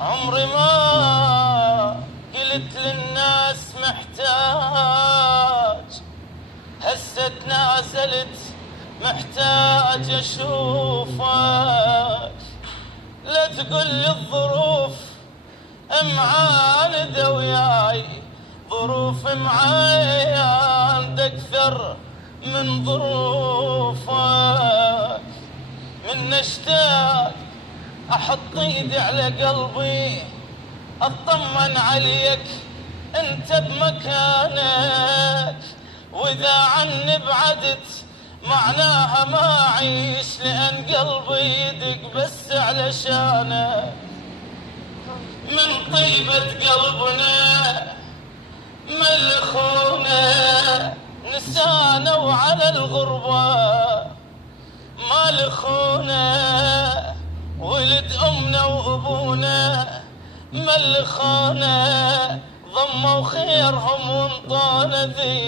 عمري ما قلت للناس محتاج، هسه تنازلت محتاج اشوفك. لا تقول لي الظروف معاندة وياي، ظروف معاند اكثر من ظروفك. من اشتاق احط ايدي على قلبي اطمن عليك انت بمكانك، واذا عني بعدت معناها ما اعيش، لان قلبي يدق بس علشانك. من طيبة قلبنا ملخونا نسانا وعلى الغربة ما لخونا، ولد امنا وابونا ملخونا ضموا خيرهم وانطانا ذي.